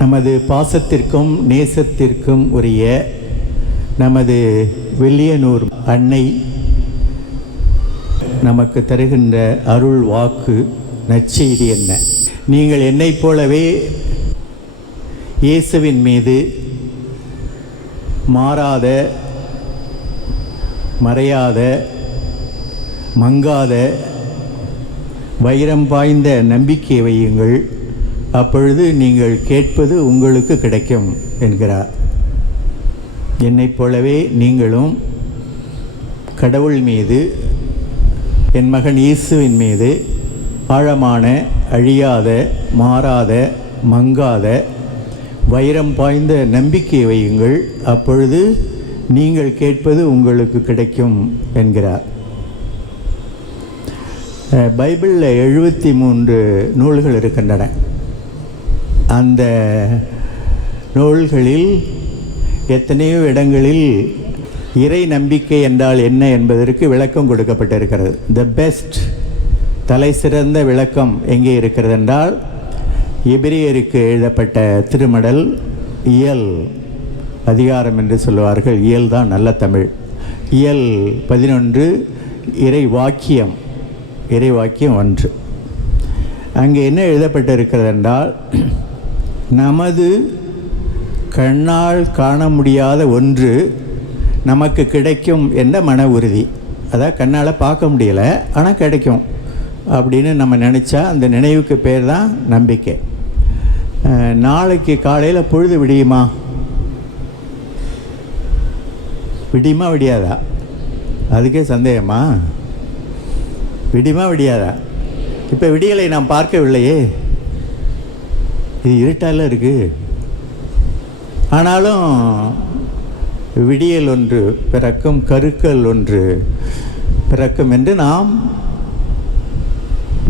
நமது பாசத்திற்கும் நேசத்திற்கும் உரிய நமது வெள்ளியனூர் அன்னை நமக்கு தருகின்ற அருள் வாக்கு நற்செய்தி என்ன? நீங்கள் என்னைப் போலவே இயேசுவின் மீது மாறாத மறையாத மங்காத வைரம் பாய்ந்த நம்பிக்கை வையுங்கள். அப்பொழுது நீங்கள் கேட்பது உங்களுக்கு கிடைக்கும் என்கிறார். என்னைப் போலவே நீங்களும் கடவுள் மீது என் மகன் இயேசுவின் மீது ஆழமான அழியாத மாறாத மங்காத வைரம் பாய்ந்த நம்பிக்கை வையுங்கள். அப்பொழுது நீங்கள் கேட்பது உங்களுக்கு கிடைக்கும் என்கிறார். பைபிளில் எழுபத்தி மூன்று நூல்கள் இருக்கின்றன. அந்த நூல்களில் எத்தனையோ இடங்களில் இறை நம்பிக்கை என்றால் என்ன என்பதற்கு விளக்கம் கொடுக்கப்பட்டிருக்கிறது. த பெஸ்ட் தலை சிறந்த விளக்கம் எங்கே இருக்கிறது என்றால் எபிரியருக்கு எழுதப்பட்ட திருமடல் இயல் அதிகாரம் என்று சொல்லுவார்கள். இயல் தான் நல்ல தமிழ். இயல் பதினொன்று இறை வாக்கியம். இறை வாக்கியம் ஒன்று. அங்கே என்ன எழுதப்பட்டிருக்கிறது என்றால் நமது கண்ணால் காண முடியாத ஒன்று நமக்கு கிடைக்கும் என்ற மன உறுதி அதான் கண்ணால் பார்க்க முடியல ஆனால் கிடைக்கும் அப்படின்னு நம்ம நினச்சா அந்த நினைவுக்கு பேர் தான் நம்பிக்கை. நாளைக்கு காலையில் பொழுது விடியுமா? விடியுமா விடியாதா? அதுக்கே சந்தேகமா? விடியுமா விடியாதா? இப்போ விடியலை நாம் பார்க்கவில்லையே. இது இருட்டால இருக்கு. ஆனாலும் விடியல் ஒன்று பிறக்கும் கருக்கள் ஒன்று பிறக்கும் என்று நாம்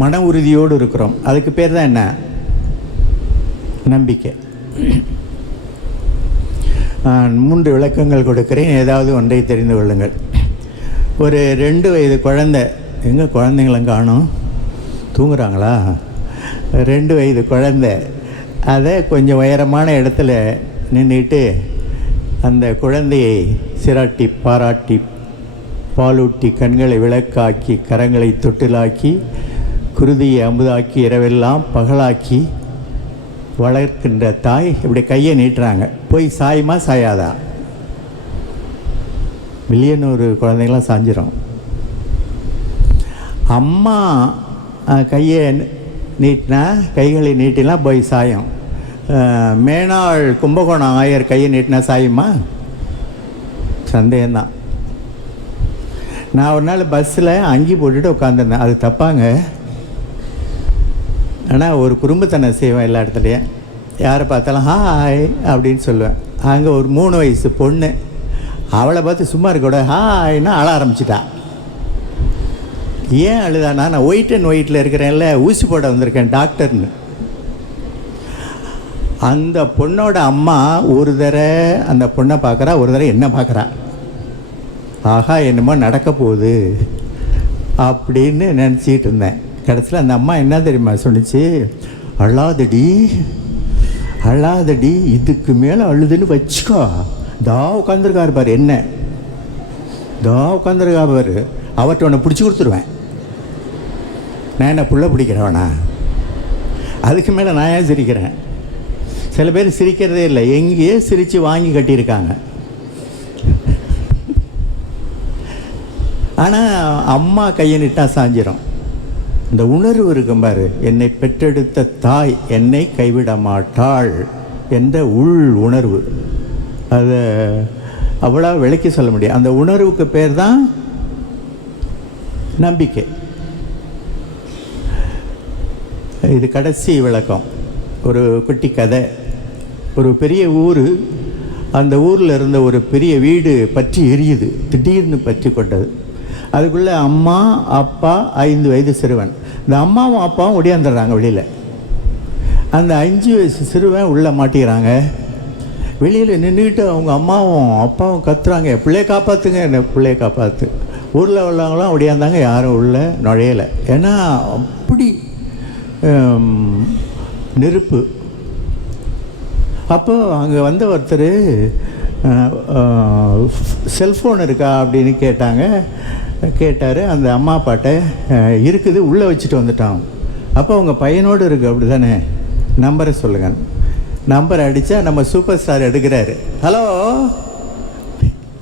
மன உறுதியோடு இருக்கிறோம். அதுக்கு பேர் தான் என்ன? நம்பிக்கை. நான் மூன்று விளக்கங்கள் கொடுக்கிறேன். ஏதாவது ஒன்றை தெரிந்து கொள்ளுங்கள். ஒரு ரெண்டு வயது குழந்தை எங்கே குழந்தைங்களும் காணும்? தூங்குறாங்களா? ரெண்டு வயது குழந்தை அதை கொஞ்சம் உயரமான இடத்துல நின்றுட்டு அந்த குழந்தையை சிராட்டி பாராட்டி பாலூட்டி கண்களை விளக்காக்கி கரங்களை தொட்டிலாக்கி குருதியை அமுதாக்கி இரவெல்லாம் பகலாக்கி வளர்க்கின்ற தாய் இப்படி கையை நீட்டுறாங்க. போய் சாயுமா சாயாதா? மில்லியனூறு குழந்தைங்களாம் சாஞ்சிரும். அம்மா கையை நீட்டினா கைகளை நீட்டினா போய் சாயம். மேனாள் கும்பகோணம் ஆயர் கையை நீட்டினா சாயுமா சந்தேகம்தான். நான் ஒரு நாள் பஸ்ஸில் அங்கி போட்டுட்டு உட்காந்துருந்தேன் அது தப்பாங்க. ஆனால் ஒரு குடும்பத்தனை செய்வேன் எல்லா இடத்துலையும். யாரை பார்த்தாலும் ஹாய் அப்படின்னு சொல்லுவேன். அங்கே ஒரு மூணு வயசு பொண்ணு. அவளை பார்த்து சும்மா இருக்கக்கூட ஹாய்னா அழ ஆரம்பிச்சிட்டா. ஏன் அழுதானா? நான் ஒயிட் அண்ட் ஒயிட்டில் இருக்கிறேன்ல ஊசி போட வந்திருக்கேன் டாக்டர்னு. அந்த பொண்ணோட அம்மா ஒரு தடவை அந்த பொண்ணை பார்க்குறா ஒரு தடவை என்ன பார்க்குறா. ஆஹா என்னமோ நடக்க போகுது அப்படின்னு நினச்சிக்கிட்டு இருந்தேன். கடைசியில் அந்த அம்மா என்ன தெரியுமா சொன்னிச்சு அழாதடி அழாதடி இதுக்கு மேலே அழுதுன்னு வச்சுக்கோ. தா உட்காந்துருக்காரு பாரு என்ன? தா உட்காந்துருக்கா பாரு. அவர்கிட்ட உன்னை பிடிச்சி கொடுத்துருவேன். நான் என்ன புள்ள பிடிக்கிறவனா? அதுக்கு மேலே நான் ஏன் சிரிக்கிறேன்? சில பேர் சிரிக்கிறதே இல்லை. எங்கேயே சிரித்து வாங்கி கட்டியிருக்காங்க. ஆனால் அம்மா கையை நிட்டா சாஞ்சிரும். இந்த உணர்வு இருக்கும் பாரு. என்னை பெற்றெடுத்த தாய் என்னை கைவிட மாட்டாள் என்ற உள் உணர்வு. அதை அவ்வளோ விளக்கி சொல்ல முடியும். அந்த உணர்வுக்கு பேர் தான் நம்பிக்கை. இது கடைசி விளக்கம். ஒரு குட்டி கதை. ஒரு பெரிய ஊர் அந்த ஊரில் இருந்த ஒரு பெரிய வீடு பற்றி எரியுது திடீர்னு பற்றி கொண்டது. அதுக்குள்ளே அம்மா அப்பா ஐந்து வயது சிறுவன். இந்த அம்மாவும் அப்பாவும் ஒடியாந்துடுறாங்க வெளியில். அந்த அஞ்சு வயசு சிறுவன் உள்ளே மாட்டிக்கிறாங்க. வெளியில் நின்றுக்கிட்டு அவங்க அம்மாவும் அப்பாவும் கத்துறாங்க. "என் பிள்ளைய காப்பாற்றுங்க என்ன பிள்ளைய காப்பாற்று ஊரில் உள்ளவங்களாம் ஒடியாந்தாங்க யாரும் உள்ள நுழையலை. ஏன்னா அப்படி நெருப்பு அப்போது அங்கே வந்த ஒருத்தர் செல்ஃபோன் இருக்கா அப்படின்னு கேட்டாங்க. கேட்டார் அந்த அம்மா பாட்டை இருக்குது உள்ளே வச்சுட்டு வந்துட்டான். அப்போ அவங்க பையனோடு இருக்கு அப்படி தானே நம்பரை சொல்லுங்கள் நம்பர் அடித்தா நம்ம சூப்பர் ஸ்டார் எடுக்கிறாரு. ஹலோ?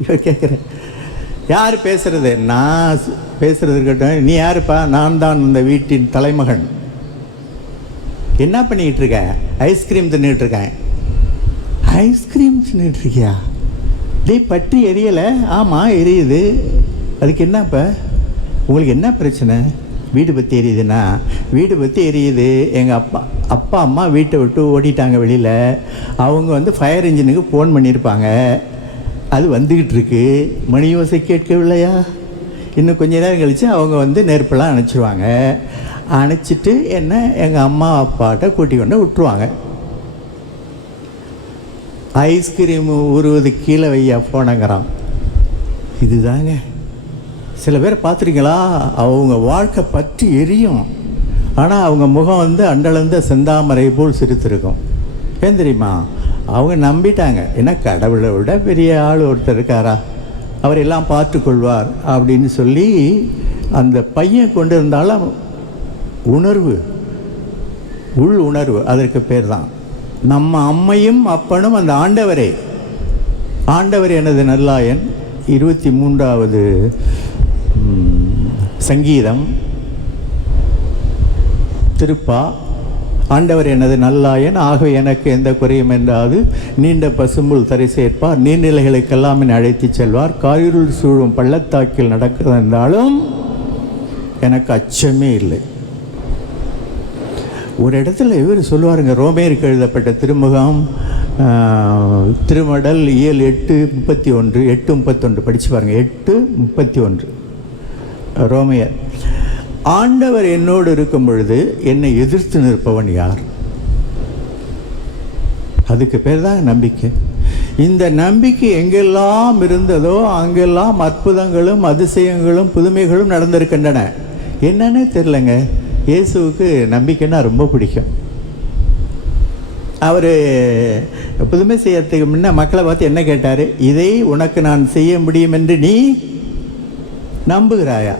இவர் கேட்குறேன் யார் பேசுகிறது நான் பேசுகிறது இருக்கட்டும். நீ யாருப்பா? நான் தான் இந்த வீட்டின் தலைமகன். என்ன பண்ணிக்கிட்டு இருக்கேன் ஐஸ்கிரீம் தின்னுட்டு இருக்கேன். ஐஸ்கிரீம் இருக்கியா டேய் பற்றி எரியலை. ஆமாம் எரியுது. அதுக்கு என்னப்பா உங்களுக்கு என்ன பிரச்சனை? வீடு பற்றி எரியுதுன்னா? வீடு பற்றி எரியுது. எங்கள் அப்பா அப்பா அம்மா வீட்டை விட்டு ஓடிட்டாங்க வெளியில். அவங்க வந்து ஃபயர் இன்ஜினுக்கு ஃபோன் பண்ணியிருப்பாங்க. அது வந்துக்கிட்டு இருக்கு மணி ஓசை கேட்கவில்லையா? இன்னும் கொஞ்ச நேரம் கழித்து அவங்க வந்து நெருப்பெல்லாம் அணைச்சிருவாங்க. அணைச்சிட்டு என்ன? எங்கள் அம்மா அப்பாட்ட கூட்டி கொண்டு விட்டுருவாங்க. ஐஸ்கிரீம் உருவது கீழே வையா போனங்கிறான். இதுதாங்க சில பேர் பார்த்துருக்கீங்களா? அவங்க வாழ்க்கை பற்றி எரியும். ஆனால் அவங்க முகம் வந்து அண்டளந்த செந்தாமரை போல் சிரித்திருக்கும். ஏன் தெரியுமா? அவங்க நம்பிட்டாங்க. ஏன்னா கடவுளை விட பெரிய ஆள் ஒருத்தர் இருக்காரா? அவர் எல்லாம் பார்த்து கொள்வார் அப்படின்னு சொல்லி அந்த பையன் கொண்டு இருந்தாலும் உணர்வு உள் உணர்வு அதற்கு பேர் தான் நம்ம அம்மையும் அப்பனும் அந்த ஆண்டவரே. ஆண்டவர் எனது நல்லாயன். இருபத்தி மூன்றாவது சங்கீதம். திருப்பா ஆண்டவர் எனது நல்லாயன் ஆக எனக்கு எந்த குறையும் என்றாது நீண்ட பசும்புல் தரை சேர்ப்பார் நீர்நிலைகளுக்கெல்லாம் என்னை அழைத்துச் செல்வார். காரிருள் சூழும் பள்ளத்தாக்கில் நடக்கிறதென்றாலும் எனக்கு அச்சமே இல்லை. ஒரு இடத்துல இவர் சொல்லுவாருங்க ரோமேருக்கு எழுதப்பட்ட திருமுகம் திருமடல் இயல் எட்டு முப்பத்தி ஒன்று எட்டு முப்பத்தொன்று படித்து பாருங்க எட்டு முப்பத்தி ஒன்று. ரோமையர் ஆண்டவர் என்னோடு இருக்கும் பொழுது என்னை எதிர்த்து நிற்பவன் யார்? அதுக்கு பேர் தான் நம்பிக்கை. இந்த நம்பிக்கை எங்கெல்லாம் இருந்ததோ அங்கெல்லாம் அற்புதங்களும் அதிசயங்களும் புதுமைகளும் நடந்திருக்கின்றன. என்னன்னே தெரிலங்க இயேசுவுக்கு நம்பிக்கைன்னா ரொம்ப பிடிக்கும். அவர் புதுமை செய்யறதுக்கு முன்னே மக்களை பார்த்து என்ன கேட்டார்? இதை உனக்கு நான் செய்ய முடியும் என்று நீ நம்புகிறாயா?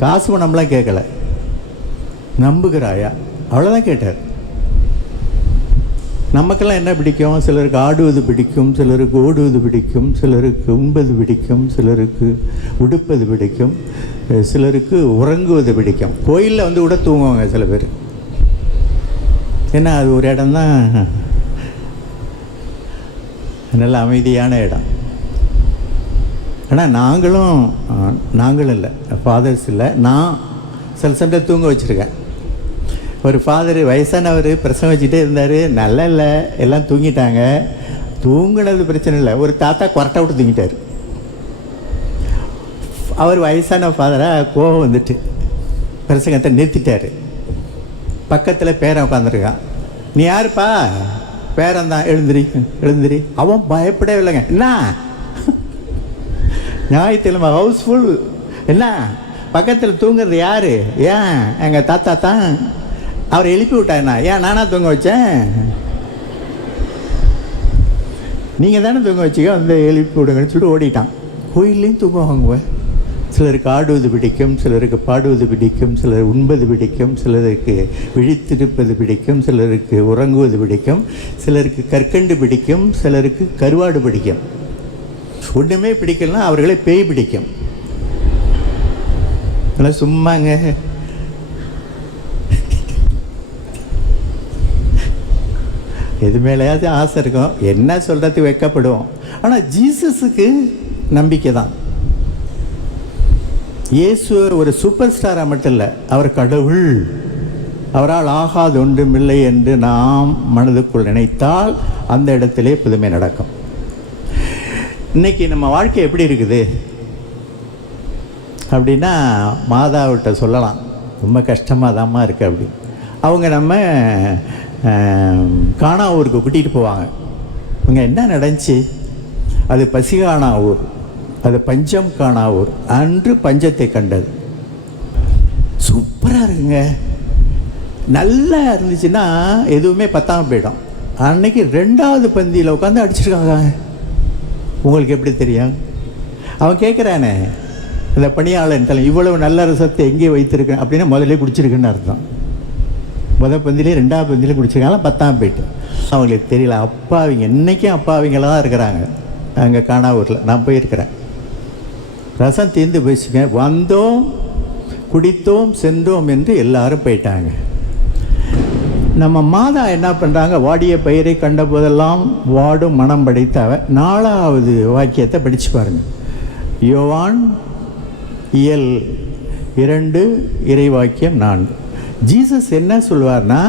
காசு பணம்லாம் கேட்கல. நம்புகிறாயா? அவ்வளோதான் கேட்டார். நமக்கெல்லாம் என்ன பிடிக்கும்? சிலருக்கு ஆடுவது பிடிக்கும் சிலருக்கு ஓடுவது பிடிக்கும் சிலருக்கு உண்பது பிடிக்கும் சிலருக்கு உடுப்பது பிடிக்கும். சிலருக்கு உறங்குவது பிடிக்கும். கோயிலில் வந்து கூட தூங்குவாங்க சில பேர். ஏன்னா அது ஒரு இடம்தான். நல்ல அமைதியான இடம். ஆனால் நாங்களும் நாங்களும் இல்லை. ஃபாதர்ஸ் இல்லை. நான் சில சண்டை தூங்க வச்சுருக்கேன். ஒரு ஃபாதர் வயசானவர் பிரசவம் வச்சுட்டே இருந்தார். நல்லா இல்லை. எல்லாம் தூங்கிட்டாங்க. தூங்கினது பிரச்சனை இல்லை. ஒரு தாத்தா கொரட்டை விட்டு தூங்கிட்டார். அவர் வயசான ஃபாதராக கோபம் வந்துட்டு பிரசங்கத்தை நிறுத்திட்டார். பக்கத்தில் பேரன் உட்காந்துருக்கான் நீ யாருப்பா? பேரன் தான் எழுந்திரி எழுந்திரி. அவன் பயப்படவே இல்லைங்க. என்ன? ஞாயிற்றுக்கிழமை ஹவுஸ்ஃபுல் என்ன? பக்கத்தில் தூங்குறது யார்? ஏன்? எங்கள் தாத்தா தான். அவரை எழுப்பி விட்டாருண்ணா ஏன்? நானாக தூங்க வச்சேன். நீங்கள் தானே தூங்க வச்சுக்க வந்து எழுப்பி விடுங்கன்னு சொல்லிட்டு ஓடிட்டான். கோயில்லையும் தூங்குவாங்க சிலருக்கு ஆடுவது பிடிக்கும் சிலருக்கு பாடுவது பிடிக்கும் சிலர் உண்பது பிடிக்கும் சிலருக்கு விழித்திருப்பது பிடிக்கும் சிலருக்கு உறங்குவது பிடிக்கும் சிலருக்கு கற்கண்டு பிடிக்கும் சிலருக்கு கருவாடு பிடிக்கும். ஒன்றுமே பிடிக்கலனா அவர்களை பேய் பிடிக்கும். ஆனால் சும்மாங்க. எது மேலேயாவது ஆசை இருக்கும். என்ன சொல்கிறதுக்கு வைக்கப்படுவோம் ஆனால் ஜீசஸுக்கு நம்பிக்கை தான் இயேசு ஒரு சூப்பர் ஸ்டாராக மட்டும் இல்லை அவர் கடவுள். அவரால் ஆகாது ஒன்றுமில்லை என்று நாம் மனதுக்குள் நினைத்தால் அந்த இடத்திலே புதுமை நடக்கும். இன்னைக்கு நம்ம வாழ்க்கை எப்படி இருக்குது? அப்படின்னா மாதாவிட்ட சொல்லலாம். ரொம்ப கஷ்டமாக தாம்மா இருக்குது அப்படி. அவங்க நம்ம காணா ஊருக்கு கூட்டிகிட்டு போவாங்க. இவங்க என்ன நடந்துச்சு? அது பசிகானா ஊர். அது பஞ்சம் காணாவூர். அன்று பஞ்சத்தை கண்டது. சூப்பராக இருக்குங்க. நல்லா இருந்துச்சுன்னா எதுவுமே பத்தாம போயிடும். அன்னைக்கு ரெண்டாவது பந்தியில் உட்காந்து அடிச்சிருக்காங்க. உங்களுக்கு எப்படி தெரியும்? அவன் கேட்குறானே இந்த பணியாளன் தலை இவ்வளவு நல்ல ரசத்தை எங்கே வைத்திருக்கேன் அப்படின்னா முதல்ல குடிச்சிருக்குன்னு அர்த்தம். முதல் பந்திலே ரெண்டாவது பந்திலே குடிச்சிருக்காங்க பத்தாம் போயிட்டு. அவங்களுக்கு தெரியல அப்பாவிங்க என்றைக்கும் அப்பாவிங்களாக தான் இருக்கிறாங்க. அங்கே காணாவூரில் நான் போயிருக்கிறேன். ரசம் தீர்ந்து போயிடுச்சுங்க வந்தோம் குடித்தோம் சென்றோம் என்று எல்லாரும் போயிட்டாங்க. நம்ம மாதா என்ன பண்ணுறாங்க வாடிய பயிரை கண்ட போதெல்லாம் வாடும் மனம் படைத்தவ நாலாவது வாக்கியத்தை படித்து பாருங்கள் யோவான் இயல் இரண்டு இறை வாக்கியம் நான்கு. ஜீசஸ் என்ன சொல்வார்னா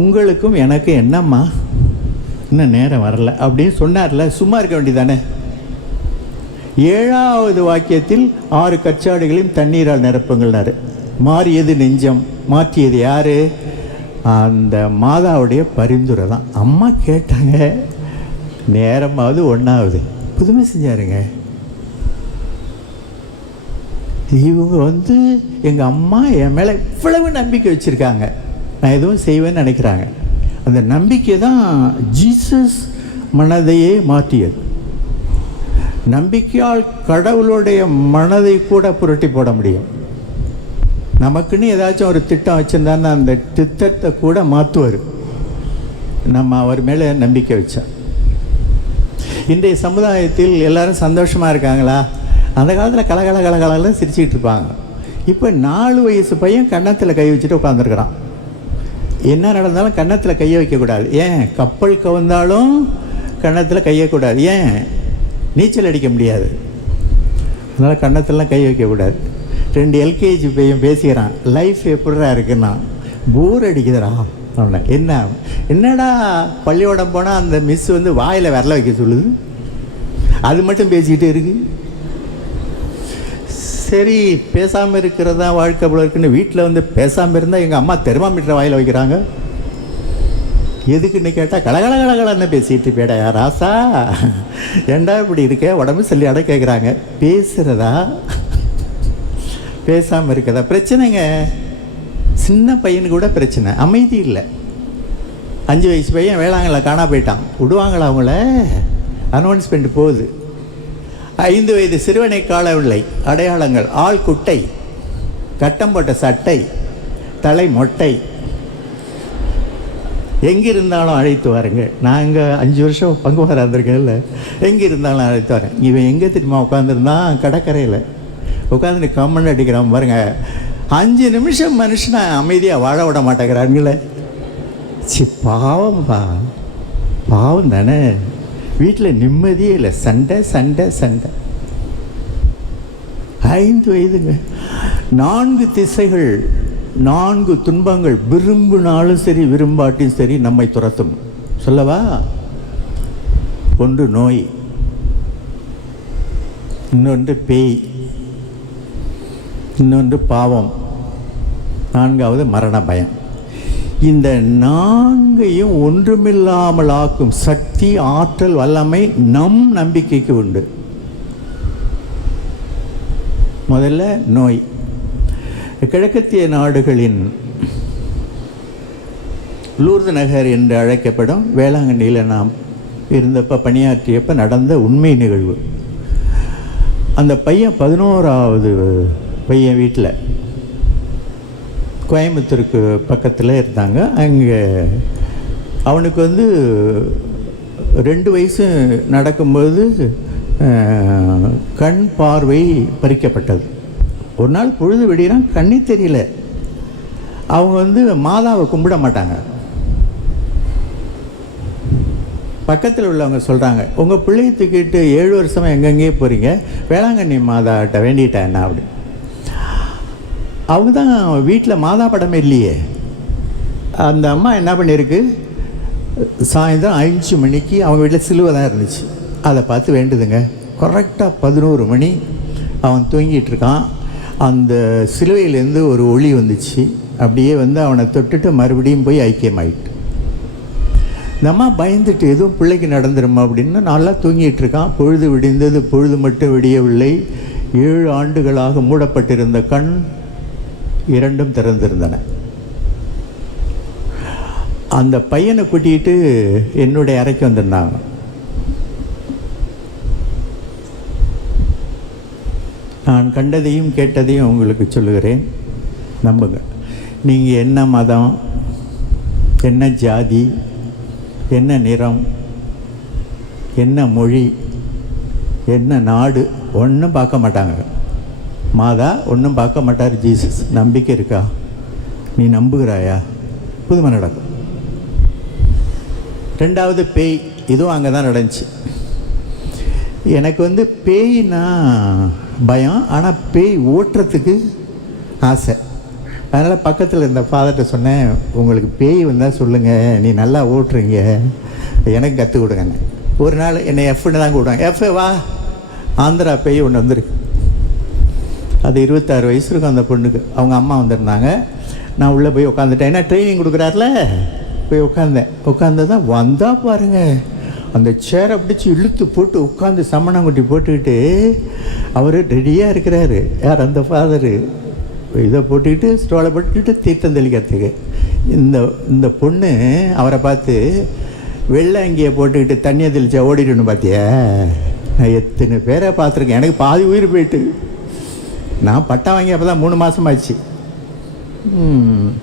உங்களுக்கும் எனக்கு என்னம்மா? இன்னும் நேரம் வரல. அப்படின்னு சொன்னார்ல சும்மா இருக்க வேண்டியதானே ஏழாவது வாக்கியத்தில் ஆறு கச்சாடுகளையும் தண்ணீரால் நிரப்புங்கள்னாரு. மாறியது நெஞ்சம் மாற்றியது யார்? அந்த மாதாவுடைய பரிந்துரை தான். அம்மா கேட்டாங்க நேரமாவது ஒன்றாவது புதுமை செஞ்சாருங்க. இவங்க வந்து எங்கள் அம்மா என் மேலே இவ்வளவு நம்பிக்கை வச்சுருக்காங்க. நான் எதுவும் செய்வேன்னு நினைக்கிறாங்க. அந்த நம்பிக்கை தான் ஜீசஸ் மனதையே மாற்றியது. நம்பிக்கையால் கடவுளுடைய மனதை கூட புரட்டி போட முடியும். நமக்குன்னு ஏதாச்சும் ஒரு திட்டம் வச்சுருந்தாருன்னா அந்த திட்டத்தை கூட மாற்றுவார் நம்ம அவர் மேலே நம்பிக்கை வச்சா. இன்றைய சமுதாயத்தில் எல்லாரும் சந்தோஷமாக இருக்காங்களா? அந்த காலத்தில் கலகல கலகலன்னு சிரிச்சுக்கிட்டு இருப்பாங்க. இப்போ நாலு வயசு பையன் கன்னத்தில் கை வச்சுட்டு உட்காந்துருக்குறான் என்ன நடந்தாலும் கன்னத்தில் கையை வைக்கக்கூடாது. ஏன்? கப்பல் கவுந்தாலும் கன்னத்தில் கையக்கூடாது ஏன்? நீச்சல் அடிக்க முடியாது. அதனால் கன்னத்திலலாம் கை வைக்கக்கூடாது ரெண்டு எல்கேஜி பையன் பேசிக்கிறான். லைஃப் எப்படிடா இருக்குன்னா போர் அடிக்குதுடா. அவனை என்ன என்னடா பள்ளியோடம் போனால் அந்த மிஸ் வந்து வாயில் விரல வைக்க சொல்லுது? அது மட்டும் பேசிக்கிட்டே இருக்கு. சரி பேசாமல் இருக்கிறதா வாழ்க்கை போல இருக்குன்னு வீட்டில் வந்து பேசாமல் இருந்தால் எங்கள் அம்மா தெர்மாமீட்டரை வாயில் வைக்கிறாங்க? எதுக்குன்னு கேட்டால் கலகல கலகலன்னு பேசிட்டு போயிடா ராசா ஏண்டா இப்படி இருக்க? உடம்பு சொல்லியாட கேட்குறாங்க பேசுகிறதா பேசாமல் இருக்கதா பிரச்சனைங்க. சின்ன பையனு கூட பிரச்சனை. அமைதி இல்லை. அஞ்சு வயசு பையன் வேளாங்கல்ல காணா போயிட்டான். விடுவாங்களா அவங்கள? அனௌன்ஸ்மெண்ட் போகுது. ஐந்து வயது சிறுவனை காணவில்லை அடையாளங்கள். ஆள் குட்டை கட்டம் போட்ட சட்டை தலை மொட்டை எங்கே இருந்தாலும் அழைத்து வாருங்க நாங்கள் அஞ்சு வருஷம் பங்கு வர இருந்திருக்கேன்ல எங்கே இருந்தாலும் அழைத்து வரேன் இவன் எங்கே தெரியுமா உட்காந்துருந்தான் கடற்கரையில். உட்காந்து கம்மன் அடிக்கிறான் பாருங்க. அஞ்சு நிமிஷம் மனுஷனை அமைதியாக வாழ விட மாட்டேங்கிறாங்களே சி பாவம்பா. பாவம் தானே. வீட்டில் நிம்மதியே இல்லை. சண்டை சண்டை சண்டை. ஐந்து வயதுங்க. நான்கு திசைகள் நான்கு துன்பங்கள் விரும்பினாலும் சரி விரும்பாட்டியும் சரி நம்மை துரத்தும். சொல்லவா? ஒன்று நோய் இன்னொன்று பேய் இன்னொன்று பாவம் நான்காவது மரண பயம். இந்த நான்கையும் ஒன்றுமில்லாமல் ஆக்கும் சக்தி ஆற்றல் வல்லமை நம் நம்பிக்கைக்கு உண்டு. முதல்ல நோய். கிழக்கத்திய நாடுகளின் லூர்து நகர் என்று அழைக்கப்படும் வேளாங்கண்ணியில் நாம் இருந்தப்போ பணியாற்றியப்போ நடந்த உண்மை நிகழ்வு. அந்த பையன் பதினோராவது பையன் வீட்டில் கோயம்புத்தூருக்கு பக்கத்தில் இருந்தாங்க. அங்கே அவனுக்கு வந்து ரெண்டு வயசு நடக்கும்போது கண் பார்வை பறிக்கப்பட்டது. ஒரு நாள் பொழுது விடிகிறான் கண்ணே தெரியல. அவங்க வந்து மாதாவை கும்பிட மாட்டாங்க. பக்கத்தில் உள்ளவங்க சொல்கிறாங்க உங்கள் பிள்ளையை தூக்கிட்டு ஏழு வருஷமாக எங்கெங்கேயே போகிறீங்க வேளாங்கண்ணி மாதாட்ட வேண்டிட்டேன் என்ன? அப்படி அவங்க தான் வீட்டில் மாதா படமே இல்லையே. அந்த அம்மா என்ன பண்ணியிருக்கு சாயந்தரம் அஞ்சு மணிக்கு அவங்க வீட்டில் சிலுவை தான் இருந்துச்சு. அதை பார்த்து வேண்டுதுங்க. கரெக்டாக பதினோரு மணி அவன் தூங்கிட்டு இருக்கான். அந்த சிலுவையிலேருந்து ஒரு ஒளி வந்துச்சு. அப்படியே வந்து அவனை தொட்டுட்டு மறுபடியும் போய் ஐக்கியமாயிட்டு. நம்ம பயந்துட்டு எதுவும் பிள்ளைக்கு நடந்துருமா? அப்படின்னு நல்லா தூங்கிட்டு இருக்கான். பொழுது விடிந்தது பொழுது மட்டும் விடியவில்லை. ஏழு ஆண்டுகளாக மூடப்பட்டிருந்த கண் இரண்டும் திறந்திருந்தன. அந்த பையனை கூட்டிகிட்டு என்னுடைய அறைக்கு வந்திருந்தாங்க. நான் கண்டதையும் கேட்டதையும் உங்களுக்கு சொல்லுகிறேன். நம்புங்க. நீங்கள் என்ன மதம் என்ன ஜாதி என்ன நிறம் என்ன மொழி என்ன நாடு ஒன்றும் பார்க்க மாட்டாங்க. மாதா ஒன்றும் பார்க்க மாட்டார் ஜீசஸ். நம்பிக்கை இருக்கா? நீ நம்புகிறாயா? புதுமை நடக்கும். ரெண்டாவது பேய் இதுவும் அங்கே தான் நடந்துச்சு. எனக்கு வந்து பேய்னா பயம் ஆனால் பேய் ஓட்டுறதுக்கு ஆசை. அதனால் பக்கத்தில் இருந்த ஃபாதர்கிட்ட சொன்னேன் உங்களுக்கு பேய் வந்தால் சொல்லுங்கள் நீ நல்லா ஓட்டுறீங்க. எனக்கு கற்றுக் கொடுங்க ஒரு நாள் என்னை எஃப்னு தான் கூப்பிடுவாங்க எஃப் வா. ஆந்திரா பேய் ஒன்று வந்திருக்கு. அது இருபத்தாறு வயசு இருக்கும் அந்த பொண்ணுக்கு. அவங்க அம்மா வந்திருந்தாங்க. நான் உள்ளே போய் உட்காந்துட்டேன் ஏன்னா ட்ரைனிங் கொடுக்குறாருல? போய் உட்காந்தேன் உட்காந்து தான் வந்தால் பாருங்கள் அந்த சேரை பிடிச்சி இழுத்து போட்டு உட்காந்து சம்மணங்குட்டி போட்டுக்கிட்டு அவர் ரெடியாக இருக்கிறாரு. யார் அந்த ஃபாதரு இதை போட்டுக்கிட்டு ஸ்டோலை போட்டுக்கிட்டு தீர்த்தம் தெளிக்கிறதுக்கு இந்த இந்த பொண்ணு அவரை பார்த்து வெள்ளை அங்கேயே போட்டுக்கிட்டு தண்ணியை தெளிச்சா ஓடிடணும் பார்த்தியா நான் எத்தனை பேரை பார்த்துருக்கேன். எனக்கு பாதி உயிர் போயிட்டு. நான் பட்டா வாங்கி அப்போ தான் மூணு மாதம் ஆச்சு.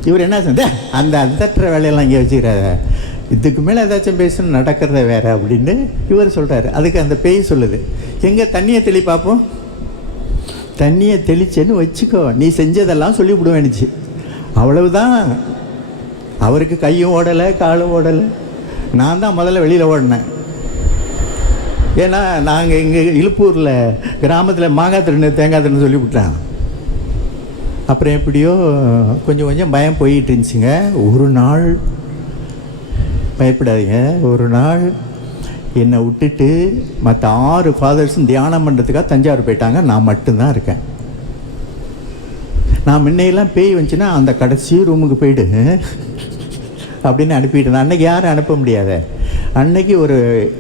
இவர் என்ன செஞ்ச அந்த அதட்டுற வேலையெல்லாம் இங்கே வச்சுக்கிறாரு. இதுக்கு மேலே ஏதாச்சும் பேசணும் நடக்கிறத வேற அப்படின்னு இவர் சொல்கிறாரு அதுக்கு அந்த பேய் சொல்லுது. எங்கே தண்ணியை தெளி பார்ப்போம் தண்ணியை தெளிச்சேன்னு வச்சுக்கோ. நீ செஞ்சதெல்லாம் சொல்லி விடுவேனுச்சு. அவ்வளவுதான். அவருக்கு கையும் ஓடலை காலும் ஓடலை. நான் தான் முதல்ல வெளியில் ஓடினேன். ஏன்னா நாங்கள் இங்கே இழுப்பூரில் கிராமத்தில் மாங்காய் திருண்ணு தேங்காய் திருண்ணு சொல்லி விட்டான். அப்புறம் எப்படியோ கொஞ்சம் கொஞ்சம் பயம் போயிட்டு இருந்துச்சுங்க. ஒரு நாள் பயப்படாதீங்க. ஒரு நாள் என்னை விட்டுட்டு மற்ற ஆறு ஃபாதர்ஸும் தியானம் பண்ணுறதுக்காக தஞ்சாவூர் போயிட்டாங்க. நான் மட்டும்தான் இருக்கேன். நான் முன்னையெல்லாம் பேய் வந்துச்சுன்னா அந்த கடைசி ரூமுக்கு போயிடு. அப்படின்னு அனுப்பிட்டு அன்றைக்கி யாரும் அனுப்ப முடியாத. அன்னைக்கு ஒரு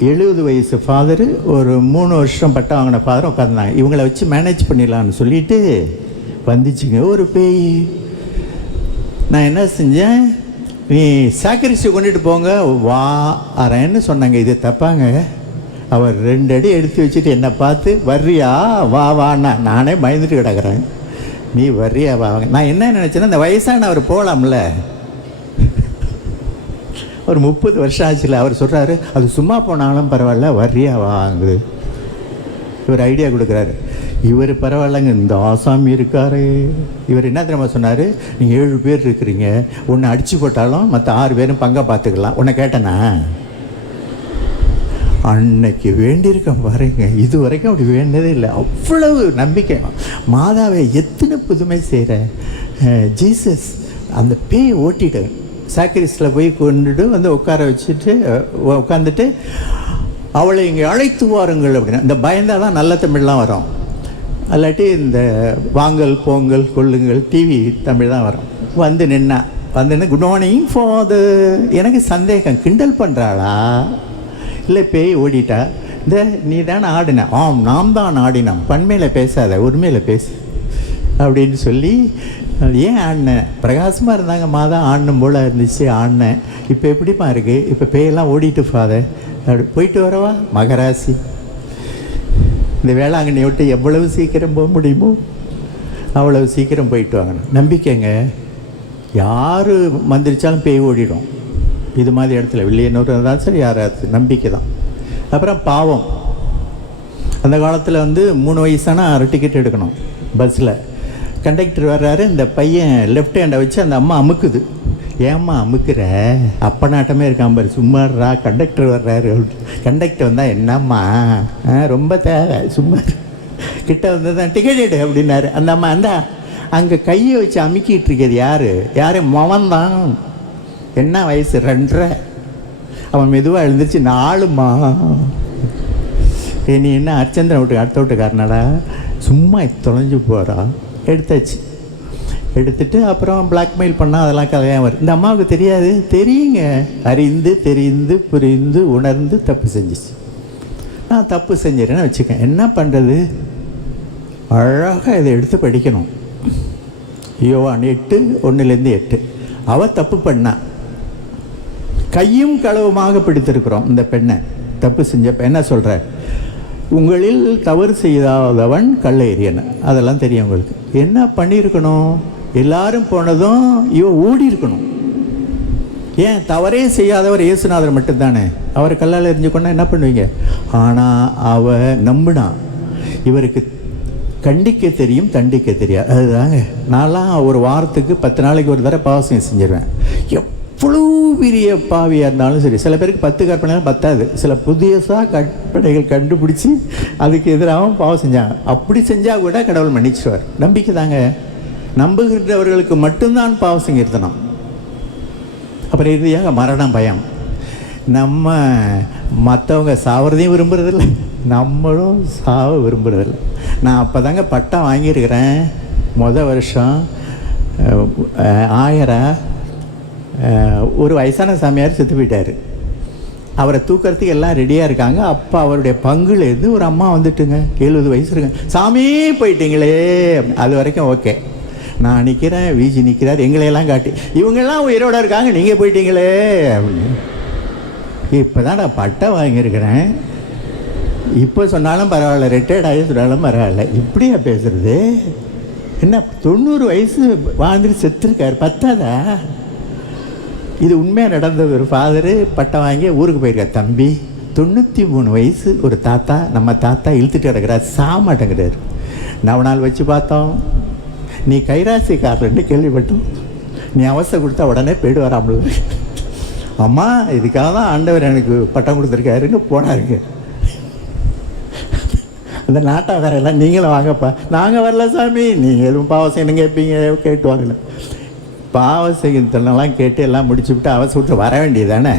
எழுபது வயசு ஃபாதரு ஒரு மூணு வருஷம் பட்டம் வாங்கின ஃபாதர் உட்காந்துனாங்க இவங்களை வச்சு மேனேஜ் பண்ணிடலான்னு சொல்லிட்டு வந்துச்சுங்க. ஒரு பேய். நான் என்ன செஞ்சேன்? நீ சாக்கரிசி கொண்டுட்டு போங்க. வா அரேன்னு சொன்னாங்க. இது தப்பாங்க. அவர் ரெண்டு அடி எடுத்து வச்சுட்டு என்னை பார்த்து வர்றியா? வா வான்னா நானே பயந்துட்டு கிடக்குறேன். நீ வர்றியா? வா நான் என்ன நினச்சேன்னா இந்த வயசான அவர் போகலாம்ல ஒரு முப்பது வருஷம் ஆச்சுல. அவர் சொல்கிறாரு அது சும்மா போனாலும் பரவாயில்ல. வர்றியா? வாங்குது. இவர் ஐடியா கொடுக்குறாரு. இவர் பரவாயில்லைங்க இந்த ஆசாமி இருக்காரு. இவர் என்ன தெரியுமா சொன்னார்? நீங்கள் ஏழு பேர் இருக்கிறீங்க ஒன்று அடித்து போட்டாலும் மற்ற ஆறு பேரும் பங்கை பார்த்துக்கலாம் உன்னை கேட்டேனா? அன்னைக்கு வேண்டியிருக்கேன் பாருங்க. இது வரைக்கும் அப்படி வேண்டதே இல்லை. அவ்வளவு நம்பிக்கை. மாதாவை எத்தனை புதுமை செய்கிற ஜீசஸ் அந்த பேய் ஓட்டிட்டு சாக்ரிஸில் போய் கொண்டுட்டு வந்து உட்கார வச்சுட்டு உட்காந்துட்டு அவளை இங்கே அழைத்து வாருங்கள் அப்படின்னு. இந்த பயந்தால் தான் நல்ல தமிழ்லாம் வரும். அல்லாட்டி இந்த வாங்கல் போங்கல் கொள்ளுங்கள் டிவி தமிழ் தான் வரும். வந்து நின்னா வந்து நின்று குட் மார்னிங் ஃபாது எனக்கு சந்தேகம் கிண்டல் பண்ணுறாளா இல்லை பேய் ஓடிட்டா? இந்த நீ தானே ஆடின. ஆம் நாம் தான் ஆடினோம். பண்மையில் பேசாத உரிமையில் பேசு. அப்படின்னு சொல்லி ஏன் ஆடினேன் பிரகாசமாக இருந்தாங்க மாதம் ஆடணும் போல் இருந்துச்சு ஆடினேன். இப்போ எப்படிப்பா இருக்குது இப்போ பேயெல்லாம் ஓடிட்டு ஃபாதர் அப்படி போயிட்டு வரவா? மகராசி. இந்த வேளாங்கண்ணி விட்டு எவ்வளவு சீக்கிரம் போக முடியுமோ அவ்வளவு சீக்கிரம் போயிட்டு வாங்கணும். நம்பிக்கைங்க. யார் மந்திரிச்சாலும் பேய் ஓடிடும். இது மாதிரி இடத்துல வில்லியனூர் இருந்தாலும் சரி யாராவது நம்பிக்கை தான். அப்புறம் பாவம். அந்த காலத்தில் வந்து மூணு வயசானா அரை டிக்கெட் எடுக்கணும். பஸ்ஸில் கண்டக்டர் வர்றாரு இந்த பையன் லெஃப்ட் ஹேண்டை வச்சு அந்த அம்மா அமுக்குது. ஏம்மா அமுக்குற? அப்பனாட்டமே இருக்கான் பாரு. சும்மாறா கண்டக்டர் வர்றாரு கண்டக்டர் வந்தால் என்னம்மா? ரொம்ப தேவை. சும்மா கிட்ட வந்து தான் டிக்கெட் எடு அப்படின்னாரு. அந்த அம்மா அந்த அங்கே கையை வச்சு அமுக்கிட்டு இருக்கிறது யார்? யார்? மவன்தான். என்ன வயசு? ரெண்டரை. அவன் மெதுவாக எழுந்துச்சு நாலுமா நீ என்ன அர்ச்சந்திரன் வீட்டுக்கு அடுத்த வீட்டுக்காரனாடா? சும்மா தொலைஞ்சு போகிறா எடுத்தாச்சு. எடுத்துட்டு அப்புறம் பிளாக்மெயில் பண்ணால் அதெல்லாம் கதையாக வரும். இந்த அம்மாவுக்கு தெரியாது. தெரியுங்க. அறிந்து தெரிந்து புரிந்து உணர்ந்து தப்பு செஞ்சிச்சு. நான் தப்பு செஞ்சிடறேன்னு வச்சுக்கேன். என்ன பண்ணுறது அழகாக இதை எடுத்து படிக்கணும். யோவான் எட்டு ஒன்றுலேருந்து எட்டு. அவள் தப்பு பண்ணா. கையும் களவுமாக பிடித்திருக்கிறோம் இந்த பெண்ணை. தப்பு செஞ்சப்ப என்ன சொல்கிற உங்களில் தவறு செய்யாதவன் கல்லையரியன் அதெல்லாம் தெரியும் உங்களுக்கு. என்ன பண்ணியிருக்கணும்? எல்லாரும் போனதும் இவன் ஓடி இருக்கணும். ஏன் தவறே செய்யாதவர் இயேசுநாதர் மட்டும்தானே? அவர் கல்லால் எரிஞ்சுக்கொண்டா என்ன பண்ணுவீங்க? ஆனால் அவ நம்பினா. இவருக்கு கண்டிக்க தெரியும் தண்டிக்க தெரியாது. அதுதாங்க. நான்லாம் ஒரு வாரத்துக்கு பத்து நாளைக்கு ஒரு தடவை பாவசம் செஞ்சிருவேன். எவ்வளோ பெரிய பாவியாக இருந்தாலும் சரி சில பேருக்கு பத்து கற்பனைகள் பத்தாது. சில புதியசாக கற்பனைகள் கண்டுபிடிச்சி அதுக்கு எதிராகவும் பாவம் செஞ்சாங்க. அப்படி செஞ்சால் கூட கடவுள் மன்னிச்சுவார் நம்பிக்கை தாங்க நம்புகின்றவர்களுக்கு மட்டும்தான் பாவம் செஞ்சிருத்தணும் அப்புறம் இறுதியாக மரணம் பயம். நம்ம மற்றவங்க சாவறதையும் விரும்புறதில்ல. நம்மளும் சாவ விரும்புகிறதில்ல நான் அப்போ தாங்க பட்டம் வாங்கியிருக்கிறேன். மொதல் வருஷம் அஹ், ஆயரா ஒரு வயசான சாமியார் செத்து போயிட்டார். அவரை தூக்கிறதுக்கு எல்லாம் ரெடியாக இருக்காங்க. அப்போ அவருடைய பங்குலேருந்து ஒரு அம்மா வந்துட்டுங்க. எழுபது வயசு இருக்குங்க சாமி போயிட்டீங்களே. அது வரைக்கும் ஓகே. நான் நிற்கிறேன் வீஜி நிற்கிறார் எங்களையெல்லாம் காட்டி. இவங்கெல்லாம் உயிரோட இருக்காங்க நீங்கள் போயிட்டீங்களே அப்படின்னு. இப்போ தான் நான் பட்டம் வாங்கியிருக்கிறேன். இப்போ சொன்னாலும் பரவாயில்ல ரிட்டையர்ட் ஆகி சொன்னாலும் பரவாயில்ல. இப்படியா பேசுகிறது என்ன தொண்ணூறு வயசு வாழ்ந்துட்டு செத்துருக்காரு பத்தாதா? இது உண்மையாக நடந்தது ஒரு ஃபாதரு பட்டம் வாங்கி ஊருக்கு போயிருக்கார் தம்பி. தொண்ணூற்றி மூணு வயசு ஒரு தாத்தா நம்ம தாத்தா இழுத்துட்டு கிடக்கிறார் சாமாட்டேங்கிறார் மாட்டேங்கிறார் நவநாள் வச்சு பார்த்தோம் நீ கைராசிக்காரன்னு கேள்விப்பட்டோம். நீ அவசரம் கொடுத்தா உடனே போயிடு வராமல் அம்மா இதுக்காக தான் ஆண்டவர் எனக்கு பட்டம் கொடுத்துருக்காருன்னு போனாருங்க. அந்த நாட்டாக்காரெல்லாம் நீங்களும் வாங்கப்பா. நாங்கள் வரல சாமி. நீங்கள் எதுவும் பாவம் செய்யணும் கேட்பீங்க கேட்டு வாங்கல. பாவம் செய்யறதெல்லாம் கேட்டு எல்லாம் முடிச்சு விட்டு அவசர விட்டு வர வேண்டியது தானே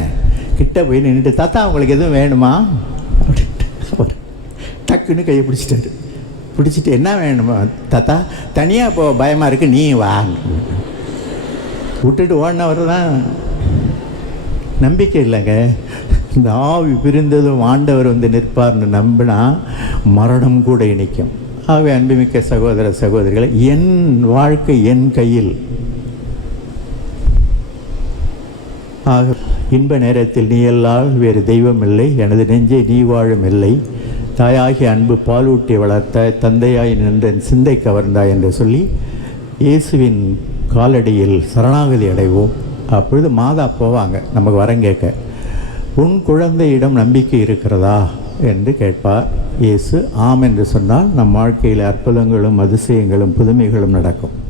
கிட்ட போய் நின்றுட்டு தாத்தா உங்களுக்கு எதுவும் வேணுமா? அப்படின்ட்டு அவர் டக்குன்னு கையை பிடிச்சிட்டாரு. பிடிச்சிட்டு என்ன வேணுமா தாத்தா தனியாக இப்போ பயமாக இருக்கு நீ வா. விட்டுட்டு ஓடினவர் தான் நம்பிக்கை இல்லைங்க. இந்த ஆவி பிரிந்ததும் ஆண்டவர் வந்து நிற்பார்னு நம்பினா மரணம் கூட இணைக்கும். ஆகவே அன்புமிக்க சகோதர சகோதரிகளை என் வாழ்க்கை என் கையில். ஆக இன்ப நேரத்தில் நீ எல்லால் வேறு தெய்வம் இல்லை எனது நெஞ்சை நீ வாழும் இல்லை. தாயாகி அன்பு பாலூட்டி வளர்த்த தந்தையாய் நின்றன் சிந்தை கவர்ந்தாய் என்று சொல்லி இயேசுவின் காலடியில் சரணாகதி அடைவோம். அப்பொழுது மாதா போவாங்க நமக்கு வரம் கேட்க. உன் குழந்தையிடம் நம்பிக்கை இருக்கிறதா? என்று கேட்பார். இயேசு ஆம் என்று சொன்னால் நம் வாழ்க்கையில் அற்புதங்களும் அதிசயங்களும் புதுமைகளும் நடக்கும்.